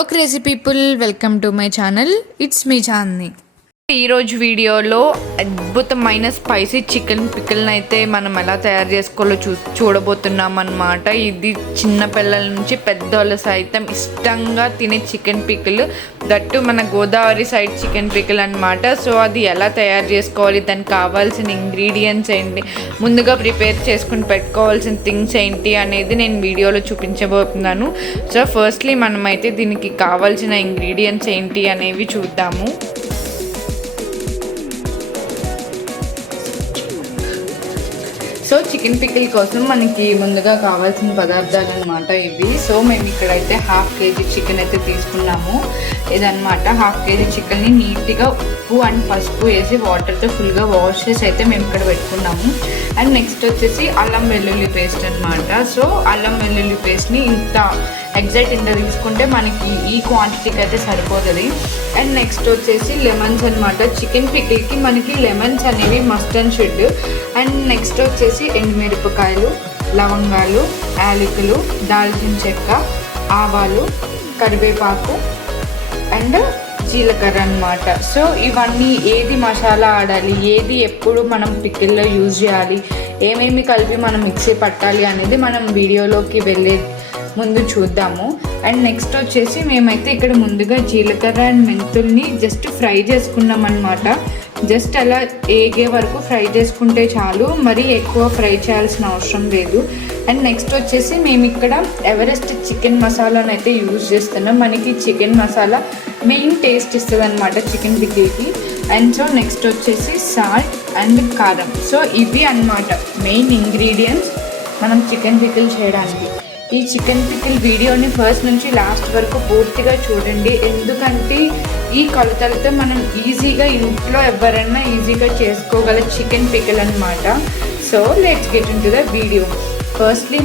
Hello crazy people, welcome to my channel. It's me Chandini. ఈరోజు వీడియోలో అద్భుతమైన స్పైసీ చికెన్ పికిల్ని అయితే మనం ఎలా తయారు చేసుకోవాలో చూడబోతున్నాం అన్నమాట. ఇది చిన్న పిల్లల నుంచి పెద్దవాళ్ళ సైతం ఇష్టంగా తినే చికెన్ పికిల్, దట్టు మన గోదావరి సైడ్ చికెన్ పికిల్ అన్నమాట. సో అది ఎలా తయారు చేసుకోవాలి, దానికి కావాల్సిన ఇంగ్రీడియంట్స్ ఏంటి, ముందుగా ప్రిపేర్ చేసుకుని పెట్టుకోవాల్సిన థింగ్స్ ఏంటి అనేది నేను వీడియోలో చూపించబోతున్నాను. సో ఫస్ట్లీ మనమైతే దీనికి కావాల్సిన ఇంగ్రీడియంట్స్ ఏంటి అనేవి చూద్దాము. సో చికెన్ పికిల్ కోసం మనకి ముందుగా కావాల్సిన పదార్థాలు అనమాట ఇవి. సో మేము ఇక్కడైతే 1/2 kg చికెన్ అయితే తీసుకున్నాము. ఇదనమాట 1/2 kg చికెన్ని నీట్గా ఉప్పు అండ్ పసుపు వేసి వాటర్తో ఫుల్గా వాష్ చేసి అయితే మేము ఇక్కడ పెట్టుకున్నాము. అండ్ నెక్స్ట్ వచ్చేసి అల్లం వెల్లుల్లి పేస్ట్ అనమాట. సో అల్లం వెల్లుల్లి పేస్ట్ని ఎగ్జాక్ట్ ఇంత తీసుకుంటే మనకి ఈ క్వాంటిటీకి అయితే సరిపోతుంది. అండ్ నెక్స్ట్ వచ్చేసి లెమన్స్ అనమాట. చికెన్ పికిల్కి మనకి లెమన్స్ అనేవి must and should. And next వచ్చేసి ఎండుమిరపకాయలు, లవంగాలు, యాలకులు, దాల్చిన చెక్క, ఆవాలు, కరివేపాకు అండ్ జీలకర్ర అనమాట. సో ఇవన్నీ ఏది మసాలా ఆడాలి, ఏది ఎప్పుడు మనం పికిల్లో యూజ్ చేయాలి, ఏమేమి కలిపి మనం మిక్సీ పట్టాలి అనేది మనం వీడియోలోకి వెళ్ళే ముందు చూద్దాము. అండ్ నెక్స్ట్ వచ్చేసి మేమైతే ఇక్కడ ముందుగా జీలకర్ర అండ్ మెంతుల్ని జస్ట్ ఫ్రై చేసుకున్నాం అనమాట. జస్ట్ అలా ఏగే వరకు ఫ్రై చేసుకుంటే చాలు, మరీ ఎక్కువ ఫ్రై చేయాల్సిన అవసరం లేదు. అండ్ నెక్స్ట్ వచ్చేసి మేము ఇక్కడ ఎవరెస్ట్ చికెన్ మసాలాను అయితే యూజ్ చేస్తున్నాం. మనకి చికెన్ మసాలా మెయిన్ టేస్ట్ ఇస్తుంది అనమాట చికెన్ పికిల్కి. అండ్ సో నెక్స్ట్ వచ్చేసి సాల్ట్ అండ్ కారం. సో ఇవి అన్నమాట మెయిన్ ఇంగ్రీడియంట్స్ మనం చికెన్ పికిల్ చేయడానికి. ఈ చికెన్ పికిల్ వీడియోని ఫస్ట్ నుంచి లాస్ట్ వరకు పూర్తిగా చూడండి, ఎందుకంటే ఈ కొలతలతో మనం ఈజీగా ఇంట్లో ఎవరైనా ఈజీగా చేసుకోగల చికెన్ పికిల్ అనమాట. So let's get in to the video. Firstly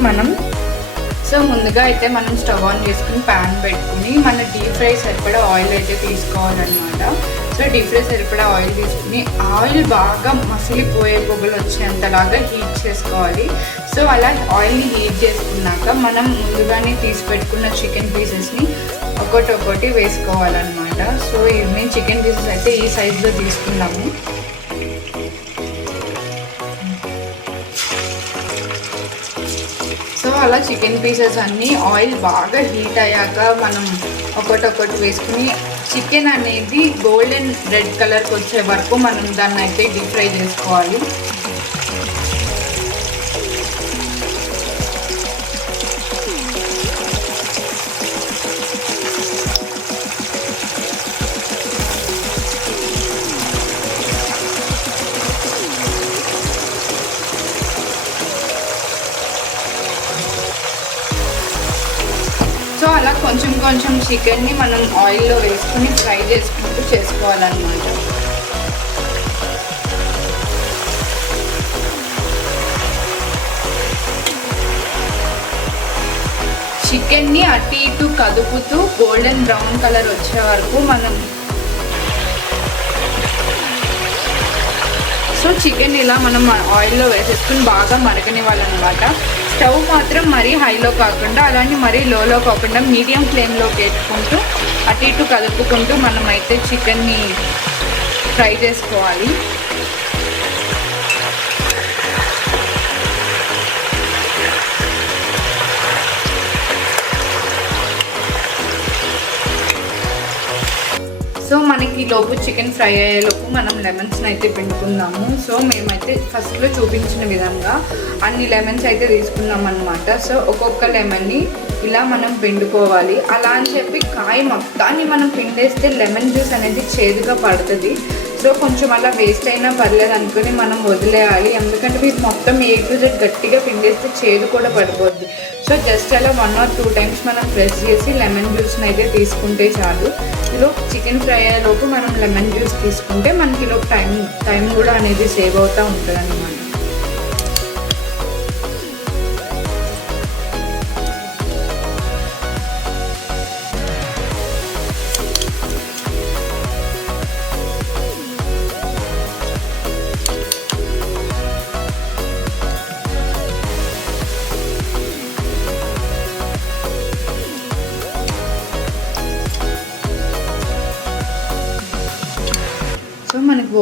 ముందుగా అయితే మనం స్టవ్ ఆన్ చేసుకుని ప్యాన్ పెట్టుకుని మన డీప్ ఫ్రై సరిపడా ఆయిల్ అయితే తీసుకోవాలన్నమాట. సో డీప్ ఫ్రై సరిపడా ఆయిల్ తీసుకుని ఆయిల్ బాగా మసిలిపోయే పొగలు వచ్చేంతలాగా హీట్ చేసుకోవాలి. సో అలా ఆయిల్ని హీట్ చేసుకున్నాక మనం ముందుగానే తీసి పెట్టుకున్న చికెన్ పీసెస్ని ఒకటి వేసుకోవాలన్నమాట. సో ఇవి చికెన్ పీసెస్ అయితే ఈ సైజులో తీసుకున్నాము. సో అలా చికెన్ పీసెస్ అన్నీ ఆయిల్ బాగా హీట్ అయ్యాక మనం ఒకటి వేసుకుని చికెన్ అనేది గోల్డెన్ రెడ్ కలర్కి వచ్చే వరకు మనం దాన్ని అయితే డీప్ ఫ్రై చేసుకోవాలి. సో అలా కొంచెం చికెన్ని మనం ఆయిల్లో వేసుకుని ఫ్రై చేసుకుంటూ చేసుకోవాలన్నమాట. చికెన్ని అటు ఇటు కదుపుతూ గోల్డెన్ బ్రౌన్ కలర్ వచ్చే వరకు సో చికెన్ ఇలా మనం ఆయిల్లో వేసేసుకుని బాగా మరగనివ్వాలన్నమాట. స్టవ్ మాత్రం మరీ హైలో కాకుండా అలానే మరీ లోలో కాకుండా మీడియం ఫ్లేమ్లో పెట్టుకుంటూ అటు ఇటు కలుపుకుంటూ మనమైతే చికెన్ని ఫ్రై చేసుకోవాలి. సో మనకి లోపు చికెన్ ఫ్రై అయ్యేలోపు మనం లెమన్స్ని అయితే పిండుకుందాము. సో మేమైతే ఫస్ట్లో చూపించిన విధంగా అన్ని లెమన్స్ అయితే తీసుకున్నాం అనమాట. సో ఒక్కొక్క లెమన్ని ఇలా మనం పిండుకోవాలి. అలా అని చెప్పి కాయ మొత్తాన్ని మనం పిండేస్తే లెమన్ జ్యూస్ అనేది చేదుగా పడుతుంది. సో కొంచెం అలా వేస్ట్ అయినా పర్లేదు అనుకుని మనం వదిలేయాలి, ఎందుకంటే మీరు మొత్తం A to Z గట్టిగా పిండేస్తే చేదు కూడా పడిపోద్ది. సో జస్ట్ అలా 1 or 2 times మనం ప్రెస్ చేసి లెమన్ జ్యూస్ని అయితే తీసుకుంటే చాలు. ఇలా చికెన్ ఫ్రై అయ్యేలోపు మనం లెమన్ జ్యూస్ తీసుకుంటే మనకి టైం కూడా అనేది సేవ్ అవుతూ ఉంటుంది అన్నమాట.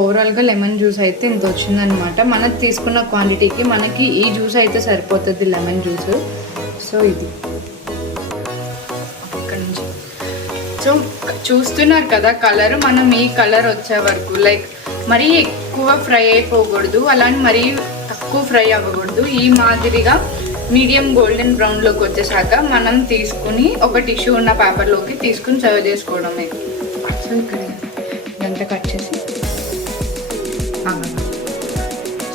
ఓవరాల్గా లెమన్ జ్యూస్ అయితే ఇంత వచ్చిందనమాట. మనకు తీసుకున్న క్వాంటిటీకి మనకి ఈ జ్యూస్ అయితే సరిపోతుంది, లెమన్ జ్యూస్. సో ఇది ఇక్కడ నుంచి సో చూస్తున్నారు కదా కలర్, మనం ఈ కలర్ వచ్చే వరకు లైక్ మరీ ఎక్కువ ఫ్రై అయిపోకూడదు, అలానే మరీ తక్కువ ఫ్రై అవ్వకూడదు. ఈ మాదిరిగా మీడియం గోల్డెన్ బ్రౌన్లోకి వచ్చేసాక మనం తీసుకుని ఒక టిష్యూ ఉన్న పేపర్లోకి తీసుకుని సర్వ్ చేసుకోవడమే. సో ఇక్కడ ఇదంతా కట్ చేసి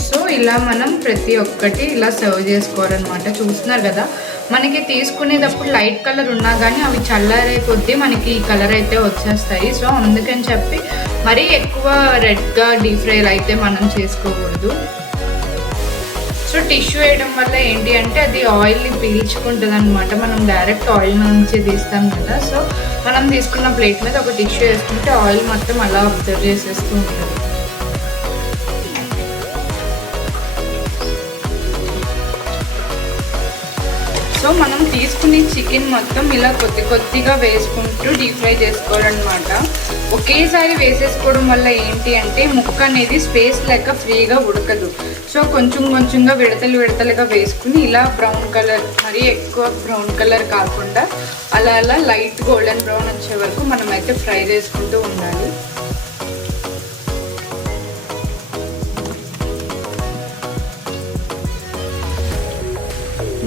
సో ఇలా మనం ప్రతి ఒక్కటి ఇలా సర్వ్ చేసుకోవాలన్నమాట. చూస్తున్నారు కదా, మనకి తీసుకునేటప్పుడు లైట్ కలర్ ఉన్నా కానీ అవి చల్లారే కొద్దీ మనకి ఈ కలర్ అయితే వచ్చేస్తాయి. సో అందుకని చెప్పి మరీ ఎక్కువ రెడ్గా డీప్ ఫ్రై అయితే మనం చేసుకోకూడదు. సో టిష్యూ వేయడం వల్ల ఏంటి అంటే అది ఆయిల్ని పీల్చుకుంటుంది అనమాట. మనం డైరెక్ట్ ఆయిల్ నుంచి తీస్తాం కదా. సో మనం తీసుకున్న ప్లేట్ మీద ఒక టిష్యూ వేసుకుంటే ఆయిల్ మొత్తం అలా అబ్జర్వ్ చేసేస్తూ ఉంటుంది. సో మనం తీసుకునే చికెన్ మొత్తం ఇలా కొద్ది కొద్దిగా వేసుకుంటూ డీప్ ఫ్రై చేసుకోవాలన్నమాట. ఒకేసారి వేసేసుకోవడం వల్ల ఏంటి అంటే ముక్క అనేది స్పేస్ లేక ఫ్రీగా ఉడకదు. సో కొంచెం కొంచెంగా విడతలుగా వేసుకుని ఇలా బ్రౌన్ కలర్, మరీ ఎక్కువ బ్రౌన్ కలర్ కాకుండా అలా అలా లైట్ గోల్డెన్ బ్రౌన్ వచ్చే వరకు మనమైతే ఫ్రై చేసుకుంటూ ఉండాలి.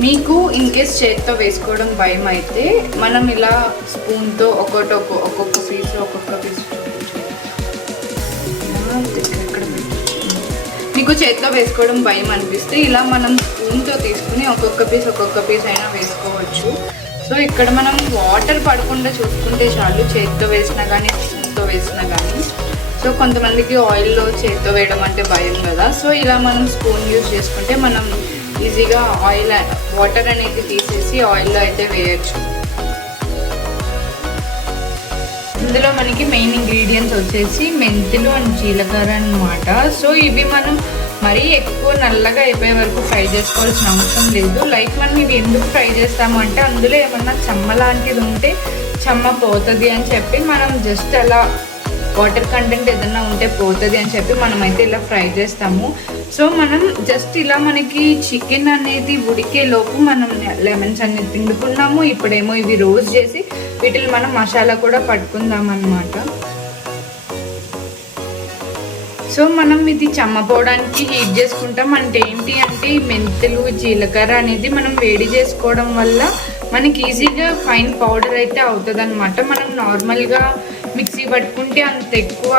మీకు ఇన్కేస్ చేతితో వేసుకోవడం భయం అయితే మనం ఇలా స్పూన్తో ఒక్కొక్క పీస్ మీకు చేతితో వేసుకోవడం భయం అనిపిస్తే ఇలా మనం స్పూన్తో తీసుకుని ఒక్కొక్క పీస్ అయినా వేసుకోవచ్చు. సో ఇక్కడ మనం వాటర్ పడకుండా చూసుకుంటే చాలు, చేతితో వేసినా కానీ స్పూన్తో వేసినా కానీ. సో కొంతమందికి ఆయిల్లో చేతితో వేయడం అంటే భయం కదా. సో ఇలా మనం స్పూన్ యూజ్ చేసుకుంటే మనం ఈజీగా వాటర్ అనేది తీసేసి ఆయిల్లో అయితే వేయచ్చు. ఇందులో మనకి మెయిన్ ఇంగ్రీడియంట్స్ వచ్చేసి మెంతులు అండ్ జీలకర్ర అన్నమాట. సో ఇవి మనం మరీ ఎక్కువ నల్లగా అయిపోయే వరకు ఫ్రై చేసుకోవాల్సిన అవసరం లేదు. లైక్ మనం ఇవి ఎందుకు ఫ్రై చేస్తాము అంటే అందులో ఏమన్నా చెమ్మ లాంటిది ఉంటే చెమ్మ పోతుంది అని చెప్పి మనం జస్ట్ అలా వాటర్ కంటెంట్ ఏదన్నా ఉంటే పోతుంది అని చెప్పి మనమైతే ఇలా ఫ్రై చేస్తాము. సో మనం జస్ట్ ఇలా మనకి చికెన్ అనేది ఉడికే లోపు మనం లెమన్స్ అన్ని పిండుకున్నాము. ఇప్పుడేమో ఇవి రోస్ట్ చేసి వీటిని మనం మసాలా కూడా పట్టుకుందాం అన్నమాట. సో మనం ఇది చమ్మపోవడానికి హీట్ చేసుకుంటాం. అంటే ఏంటి అంటే ఈ మెంతులు జీలకర్ర అనేది మనం వేడి చేసుకోవడం వల్ల మనకి ఈజీగా ఫైన్ పౌడర్ అయితే అవుతుంది అనమాట. మనం నార్మల్గా మిక్సీ పట్టుకుంటే అంత ఎక్కువ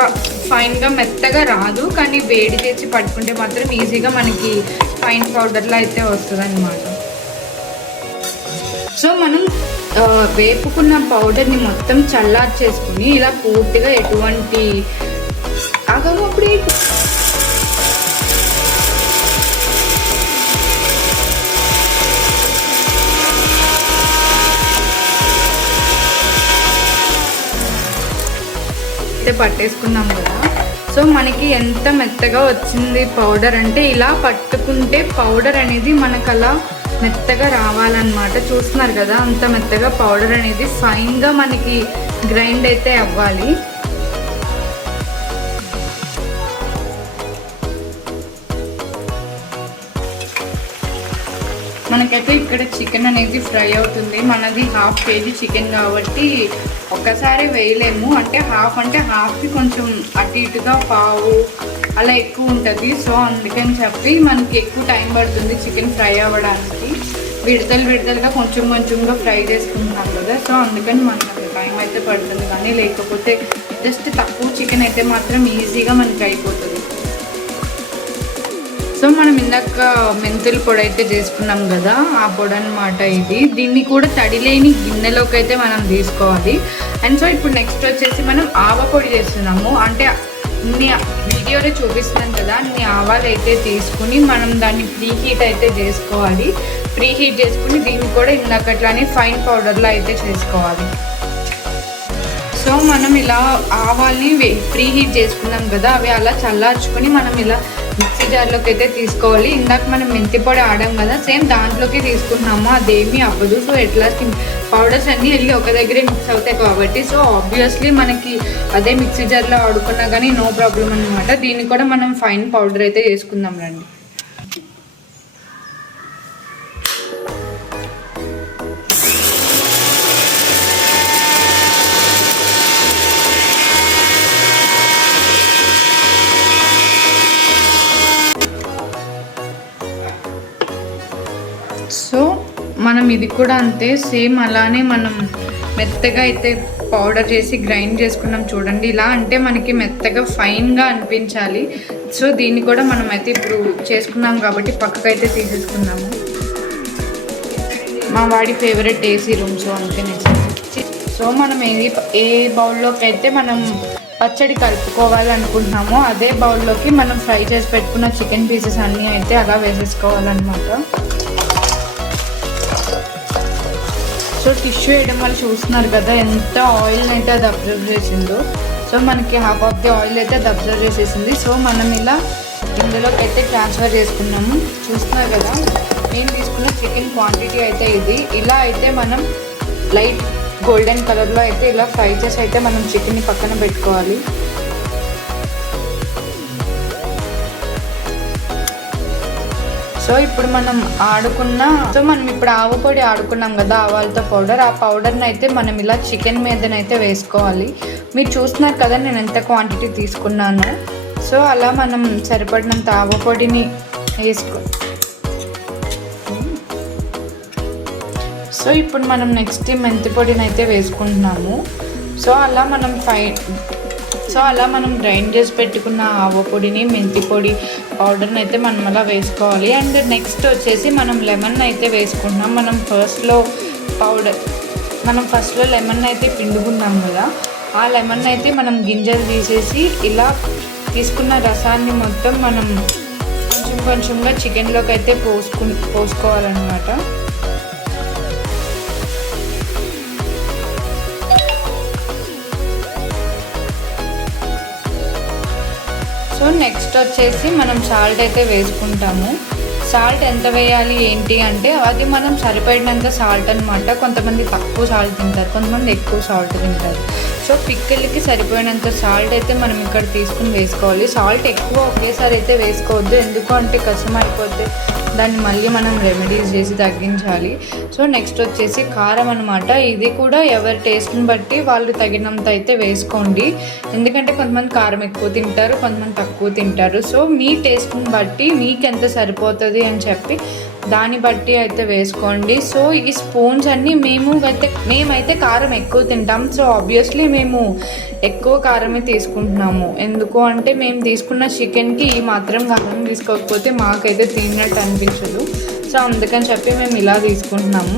ఫైన్గా మెత్తగా రాదు, కానీ వేడి చేసి పట్టుకుంటే మాత్రం ఈజీగా మనకి ఫైన్ పౌడర్లో అయితే వస్తుంది అనమాట. సో మనం వేపుకున్న పౌడర్ని మొత్తం చల్లారి చేసుకుని ఇలా పూర్తిగా ఎటువంటి అప్పుడే పట్టేసుకున్నాం కదా. సో మనకి ఎంత మెత్తగా వచ్చింది పౌడర్ అంటే ఇలా పట్టుకుంటే పౌడర్ అనేది మనకు అలా మెత్తగా రావాలన్నమాట. చూస్తున్నారు కదా, అంత మెత్తగా పౌడర్ అనేది ఫైన్గా మనకి గ్రైండ్ అయితే అవ్వాలి. మనకైతే ఇక్కడ చికెన్ అనేది ఫ్రై అవుతుంది. మనది 1/2 kg చికెన్ కాబట్టి ఒక్కసారి వేయలేము. అంటే హాఫ్కి కొంచెం అటు ఇటుగా పావు అలా ఎక్కువ ఉంటుంది. సో అందుకని చెప్పి మనకి ఎక్కువ టైం పడుతుంది చికెన్ ఫ్రై అవ్వడానికి. విడతలుగా కొంచెంగా ఫ్రై చేసుకుంటున్నాం కదా. సో అందుకని మనకి టైం అయితే పడుతుంది. కానీ లేకపోతే జస్ట్ తక్కువ చికెన్ అయితే మాత్రం ఈజీగా మనకి అయిపోతుంది. సో మనం ఇందాక మెంతుల పొడి అయితే చేసుకున్నాం కదా, ఆ పొడి అనమాట ఇది. దీన్ని కూడా తడి లేని గిన్నెలోకి అయితే మనం తీసుకోవాలి. అండ్ సో ఇప్పుడు నెక్స్ట్ వచ్చేసి మనం ఆవ పొడి చేస్తున్నాము. అంటే అన్ని వీడియోలో చూపిస్తున్నాం కదా, అన్ని ఆవాలు అయితే తీసుకుని మనం దాన్ని ప్రీ హీట్ అయితే చేసుకోవాలి. ప్రీ హీట్ చేసుకుని దీన్ని కూడా ఇందాకట్లానే ఫైన్ పౌడర్లో అయితే చేసుకోవాలి. సో మనం ఇలా ఆవాల్ని ప్రీ హీట్ చేసుకున్నాం కదా, అవి అలా చల్లార్చుకొని మనం ఇలా మిక్సీ జార్లోకి అయితే తీసుకోవాలి. ఇందాక మనం మెంతి పొడి ఆడాం కదా, సేమ్ దాంట్లోకి తీసుకున్నాము, అదేమీ అవ్వదు. సో ఎట్లా పౌడర్స్ అన్నీ వెళ్ళి ఒక దగ్గరే మిక్స్ అవుతాయి కాబట్టి సో ఆబ్వియస్లీ మనకి అదే మిక్సీ జార్లో ఆడుకున్నా కానీ నో ప్రాబ్లం అనమాట. దీన్ని కూడా మనం ఫైన్ పౌడర్ అయితే చేసుకుందాం రండి. సో మనం ఇది కూడా అంతే, సేమ్ అలానే మనం మెత్తగా అయితే పౌడర్ చేసి గ్రైండ్ చేసుకున్నాం చూడండి. ఇలా అంటే మనకి మెత్తగా ఫైన్గా అనిపించాలి. సో దీన్ని కూడా మనం అయితే ఇప్పుడు చేసుకున్నాం కాబట్టి పక్కకైతే తీసేసుకున్నాము. మా వాడి ఫేవరెట్ ఏసీ రూమ్, సో అందుకనే. సో మనం ఏ బౌల్లోకి అయితే మనం పచ్చడి కలుపుకోవాలనుకుంటున్నామో అదే బౌల్లోకి మనం ఫ్రై చేసి పెట్టుకున్న చికెన్ పీసెస్ అన్నీ అయితే అలా వేసేసుకోవాలన్నమాట. సో టిష్యూ వేయడం వల్ల చూస్తున్నారు కదా ఎంత ఆయిల్ని అయితే అది అబ్జర్వ్ చేసిందో. సో మనకి హాఫ్ ఆఫ్ ది ఆయిల్ అయితే అది అబ్జర్వ్ చేసేసింది. సో మనం ఇలా ఇందులోకి అయితే ట్రాన్స్ఫర్ చేసుకున్నాము. చూస్తున్నారు కదా నేను తీసుకున్న చికెన్ క్వాంటిటీ అయితే ఇది. ఇలా అయితే మనం లైట్ గోల్డెన్ కలర్లో అయితే ఇలా ఫ్రై చేసి అయితే మనం చికెన్ని పక్కన పెట్టుకోవాలి. సో ఇప్పుడు మనం ఇప్పుడు ఆవు పొడి ఆడుకున్నాం కదా, ఆవాలతో పౌడర్, ఆ పౌడర్ని అయితే మనం ఇలా చికెన్ మీదనైతే వేసుకోవాలి. మీరు చూస్తున్నారు కదా నేను ఎంత క్వాంటిటీ తీసుకున్నాను. సో అలా మనం సరిపడినంత ఆవు పొడిని సో ఇప్పుడు మనం నెక్స్ట్ మెంతి పొడిని అయితే వేసుకుంటున్నాము. సో అలా మనం గ్రైండ్ చేసి పెట్టుకున్న ఆవ పొడిని మెంతి పొడి పౌడర్ని అయితే మనం అలా వేసుకోవాలి. అండ్ నెక్స్ట్ వచ్చేసి మనం లెమన్ అయితే వేసుకుంటున్నాం. మనం ఫస్ట్లో లెమన్ అయితే పిండుకున్నాం కదా, ఆ లెమన్ అయితే మనం గింజలు తీసేసి ఇలా తీసుకున్న రసాన్ని మొత్తం మనం కొంచెంగా చికెన్లోకి అయితే పోసుకోవాలన్నమాట. సో నెక్స్ట్ వచ్చేసి మనం సాల్ట్ అయితే వేసుకుంటాము. సాల్ట్ ఎంత వేయాలి ఏంటి అంటే అది మనం సరిపడినంత సాల్ట్ అనమాట. కొంతమంది తక్కువ సాల్ట్ తింటారు, కొంతమంది ఎక్కువ సాల్ట్ తింటారు. సో పిక్కలకి సరిపోయినంత సాల్ట్ అయితే మనం ఇక్కడ తీసుకుని వేసుకోవాలి. సాల్ట్ ఎక్కువ ఒకేసారి అయితే వేసుకోవద్దు, ఎందుకు అంటే కష్టం అయిపోతే దాన్ని మళ్ళీ మనం రెమెడీస్ చేసి తగ్గించాలి. సో నెక్స్ట్ వచ్చేసి కారం అనమాట. ఇది కూడా ఎవరి టేస్ట్ని బట్టి వాళ్ళు తగినంత అయితే వేసుకోండి, ఎందుకంటే కొంతమంది కారం ఎక్కువ తింటారు, కొంతమంది తక్కువ తింటారు. సో మీ టేస్ట్ని బట్టి మీకు ఎంత సరిపోతుంది అని చెప్పి దాన్ని బట్టి అయితే వేసుకోండి. సో ఈ స్పూన్స్ అన్నీ మేమైతే కారం ఎక్కువ తింటాం. సో ఆబ్వియస్లీ మేము ఎక్కువ కారమే తీసుకుంటున్నాము, ఎందుకు అంటే మేము తీసుకున్న చికెన్కి ఈ మాత్రం కారం తీసుకోకపోతే మాకైతే తిన్నట్టు అనిపించదు. సో అందుకని చెప్పి మేము ఇలా తీసుకుంటున్నాము.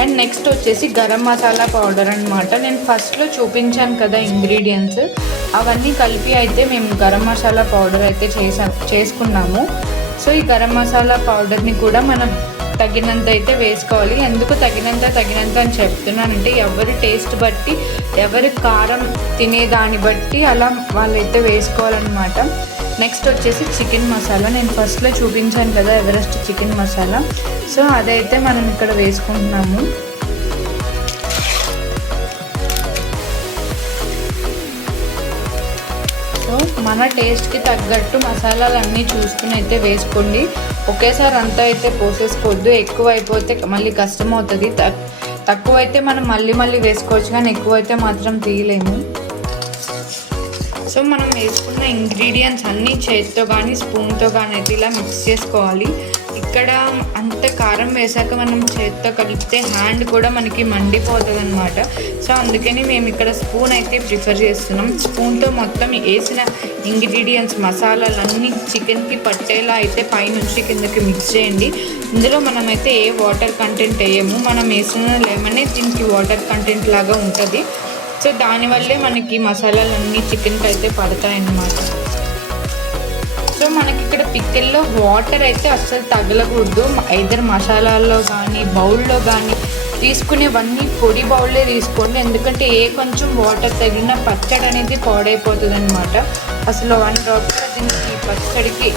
అండ్ నెక్స్ట్ వచ్చేసి గరం మసాలా పౌడర్ అనమాట. నేను ఫస్ట్లో చూపించాను కదా ఇంగ్రీడియంట్స్, అవన్నీ కలిపి అయితే మేము గరం మసాలా పౌడర్ అయితే చేసుకున్నాము. సో ఈ గరం మసాలా పౌడర్ని కూడా మనం తగినంత అయితే వేసుకోవాలి. ఎందుకు తగినంత అని చెప్తున్నానంటే ఎవరి టేస్ట్ బట్టి, ఎవరి కారం తినేదాన్ని బట్టి అలా వాళ్ళైతే వేసుకోవాలన్నమాట. నెక్స్ట్ వచ్చేసి చికెన్ మసాలా. నేను ఫస్ట్లో చూపించాను కదా ఎవరెస్ట్ చికెన్ మసాలా, సో అదైతే మనం ఇక్కడ వేసుకుంటున్నాము. మన టేస్ట్కి తగ్గట్టు మసాలాలన్నీ చూసుకుని అయితే వేసుకోండి. ఒకేసారి అంతా అయితే పోసేసుకోవద్దు, ఎక్కువ అయిపోతే మళ్ళీ కష్టం అవుతుంది. తక్కువైతే మనం మళ్ళీ వేసుకోవచ్చు, కానీ ఎక్కువైతే మాత్రం తీయలేము. సో మనం వేసుకున్న ఇంగ్రీడియంట్స్ అన్నీ చేతితో కానీ స్పూన్తో కానీ అయితే ఇలా మిక్స్ చేసుకోవాలి. ఇక్కడ అంత కారం వేసాక మనం చేతితో కలిపితే హ్యాండ్ కూడా మనకి మండిపోతుంది అనమాట. సో అందుకని మేము ఇక్కడ స్పూన్ అయితే ప్రిఫర్ చేస్తున్నాం. స్పూన్తో మొత్తం వేసిన ఇంగ్రీడియంట్స్ మసాలాలన్నీ చికెన్కి పట్టేలా అయితే పైనుంచి కిందకి మిక్స్ చేయండి. ఇందులో మనమైతే ఏ వాటర్ కంటెంట్ వేయము, మనం వేసిన లెమనే దీనికి వాటర్ కంటెంట్ లాగా ఉంటుంది. సో దానివల్లే మనకి మసాలాలన్నీ చికెన్కి అయితే పడతాయన్నమాట. సో మనకి ఇక్కడ పిక్కల్లో వాటర్ అయితే అస్సలు తగలకూడదు. ఐదర్ మసాలాల్లో కానీ బౌల్లో కానీ తీసుకునేవన్నీ పొడి బౌల్లే తీసుకోండి, ఎందుకంటే కొంచెం వాటర్ తగిలిన పచ్చడి అనేది పాడైపోతుంది అనమాట. అసలు 1 డ్రాప్ దీనికి పచ్చడికి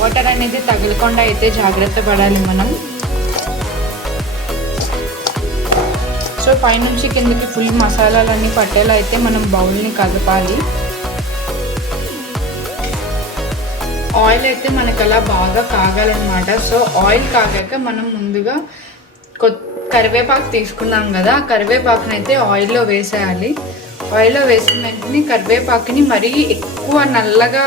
వాటర్ అనేది తగలకుండా అయితే జాగ్రత్త పడాలి మనం. సో పైనుంచి కిందకి ఫుల్ మసాలాలన్నీ పట్టేలా అయితే మనం బౌల్ని కదపాలి. ఆయిల్ అయితే మనకు అలా బాగా కాగాలన్నమాట. సో ఆయిల్ కాగాక మనం ముందుగా కరివేపాకు తీసుకున్నాం కదా, ఆ కరివేపాకుని అయితే ఆయిల్లో వేసేయాలి. ఆయిల్లో వేసిన వెంటనే కరివేపాకుని మరీ ఎక్కువ నల్లగా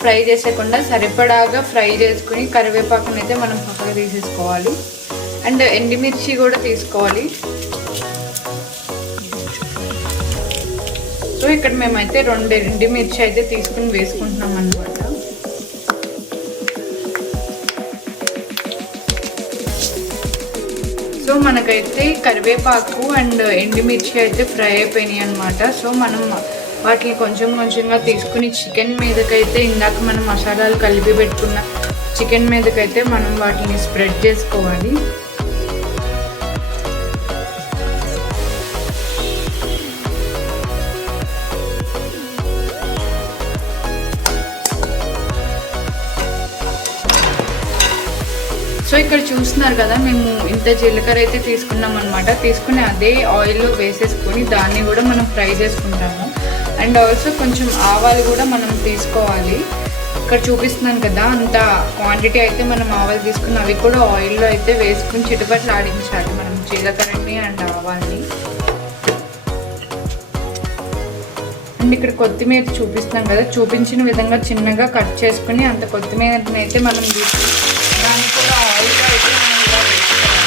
ఫ్రై చేసేయకుండా సరిపడాగా ఫ్రై చేసుకుని కరివేపాకుని అయితే మనం పక్కకు తీసేసుకోవాలి. అండ్ ఎండుమిర్చి కూడా తీసుకోవాలి. సో ఇక్కడ మేమైతే 2 ఎండుమిర్చి అయితే తీసుకుని వేసుకుంటున్నాం అన్నమాట. సో మనకైతే కరివేపాకు అండ్ ఎండుమిర్చి అయితే ఫ్రై అయిపోయినాయి అనమాట. సో మనం వాటిని కొంచెం కొంచెంగా తీసుకుని చికెన్ మీదకైతే ఇందాక మనం మసాలాలు కలిపి పెట్టుకున్న చికెన్ మీదకైతే మనం వాటిని స్ప్రెడ్ చేసుకోవాలి. సో ఇక్కడ చూస్తున్నారు కదా, మేము ఇంత జీలకర్ర అయితే తీసుకున్నాం అనమాట. తీసుకుని అదే ఆయిల్లో వేసేసుకొని దాన్ని కూడా మనం ఫ్రై చేసుకుంటాము. అండ్ ఆల్సో కొంచెం ఆవాలు కూడా మనం తీసుకోవాలి. ఇక్కడ చూపిస్తున్నాను కదా, అంత క్వాంటిటీ అయితే మనం ఆవాలు తీసుకుని అవి కూడా ఆయిల్లో అయితే వేసుకుని చిటపట్లు ఆడించాలి మనం జీలకర్రని అండ్ ఆవాల్ని. అండ్ ఇక్కడ కొత్తిమీర చూపిస్తున్నాం కదా, చూపించిన విధంగా చిన్నగా కట్ చేసుకుని అంత కొత్తిమీరని అయితే మనం తీసుకుని దాన్ని కూడా ఆయిల్లో అయితే మనం ఇలా వేసుకోవాలి.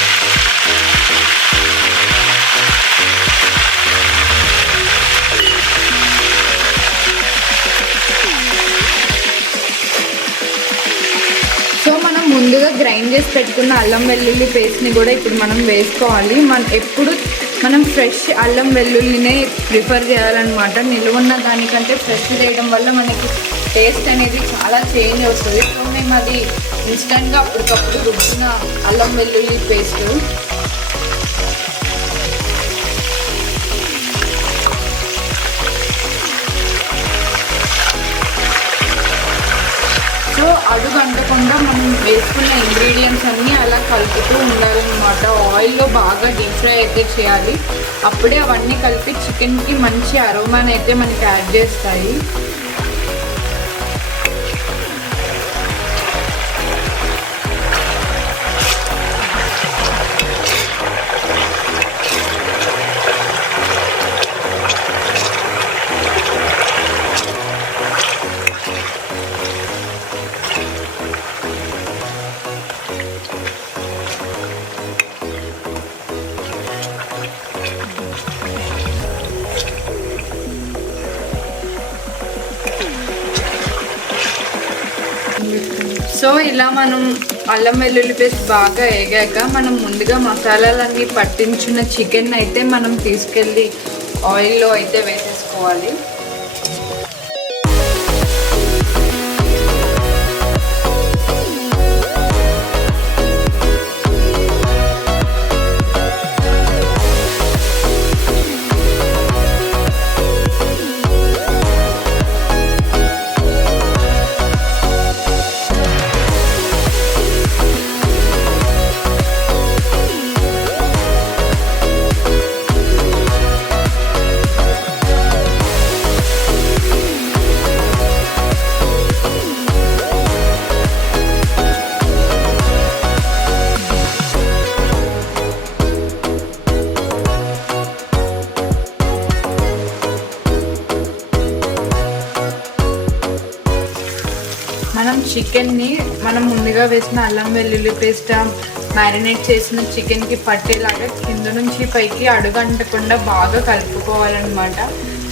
సో మనం ముందుగా గ్రైండ్ చేసి పెట్టుకున్న అల్లం వెల్లుల్లి పేస్ట్ని కూడా ఇప్పుడు మనం వేసుకోవాలి. ఎప్పుడు మనం ఫ్రెష్ అల్లం వెల్లుల్లినే ప్రిఫర్ చేయాలన్నమాట. నిలువున్న దానికంటే ఫ్రెష్ చేయడం వల్ల మనకి టేస్ట్ అనేది చాలా చేంజ్ వస్తుంది. సో మేము అది ఇన్స్టెంట్గా అప్పటికప్పుడు రుబ్బిన అల్లం వెల్లుల్లి పేస్ట్. సో అడుగు అంటకుండా మనం వేసుకున్న ఇంగ్రీడియంట్స్ అన్నీ అలా కలుపుతూ ఉండాలన్నమాట. ఆయిల్లో బాగా డీప్ ఫ్రై అయితే చేయాలి. అప్పుడే అవన్నీ కలిపి చికెన్కి మంచి అరోమాని అయితే మనకి యాడ్ చేస్తాయి. సో ఇలా మనం అల్లం వెల్లుల్లి పేస్ట్ బాగా వేగాక మనం ముందుగా మసాలాలన్నీ పట్టించిన చికెన్ అయితే మనం తీసుకెళ్ళి ఆయిల్లో అయితే వేసేసుకోవాలి. మనం చికెన్ని మనం ముందుగా వేసిన అల్లం వెల్లుల్లి పేస్ట్ మ్యారినేట్ చేసిన చికెన్కి పట్టేలాగా కింద నుంచి పైకి అడుగంటకుండా బాగా కలుపుకోవాలన్నమాట.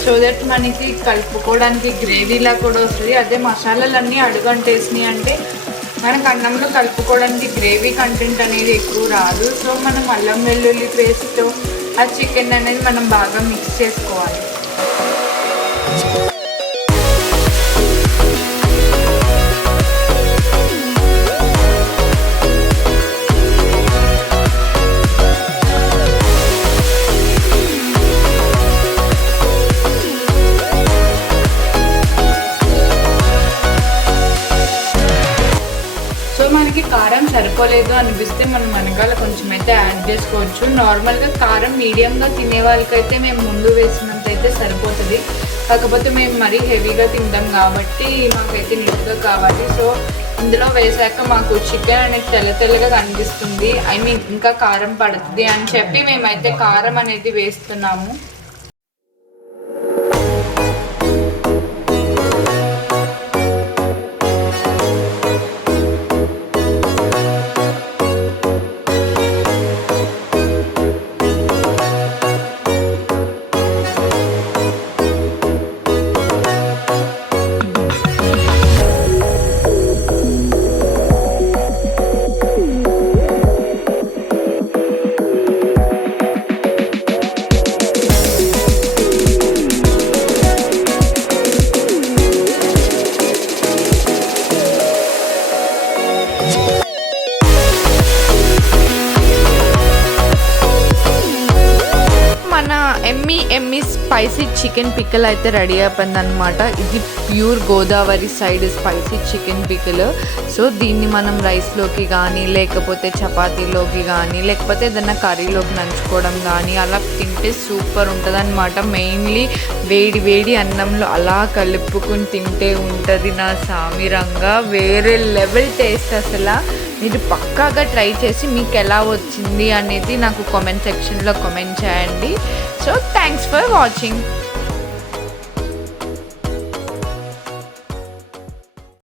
సో దట్ మనకి కలుపుకోవడానికి గ్రేవీలా కూడా వస్తుంది. అదే మసాలాలన్నీ అడుగంటేసినాయి అంటే మనకు అన్నంలో కలుపుకోవడానికి గ్రేవీ కంటెంట్ అనేది ఎక్కువ రాదు. సో మనం అల్లం వెల్లుల్లి పేస్ట్ ఆ చికెన్ అనేది మనం బాగా మిక్స్ చేసుకోవాలి. సరిపోలేదు అనిపిస్తే మనం వెనకాల కొంచెం అయితే యాడ్ చేసుకోవచ్చు. నార్మల్గా కారం మీడియంగా తినే వాళ్ళకైతే మేము ముందు వేసినంత అయితే సరిపోతుంది. కాకపోతే మేము మరీ హెవీగా తింటాం కాబట్టి మాకైతే నీట్గా కావాలి. సో ఇందులో వేసాక మాకు చికెన్ అనేది తెల్లగా కనిపిస్తుంది, ఐ మీన్ ఇంకా కారం పడుతుంది అని చెప్పి మేమైతే కారం అనేది వేస్తున్నాము. ఎమ్మి స్పైసీ చికెన్ పిక్కల్ అయితే రెడీ అయిపోయింది అనమాట. ఇది pure Godavari side spicy chicken pickle. So దీన్ని మనం రైస్లోకి కానీ లేకపోతే చపాతీలోకి కానీ లేకపోతే ఏదైనా కర్రీలోకి నంచుకోవడం కానీ అలా తింటే సూపర్ ఉంటుంది అనమాట. మెయిన్లీ వేడి వేడి అన్నంలో అలా కలుపుకుని తింటే ఉంటుంది నా సామిరంగా వేరే లెవెల్ టేస్ట్. అసలు మీరు పక్కాగా ట్రై చేసి మీకు ఎలా వచ్చింది అనేది నాకు కామెంట్ సెక్షన్లో కామెంట్ చేయండి. So thanks for watching.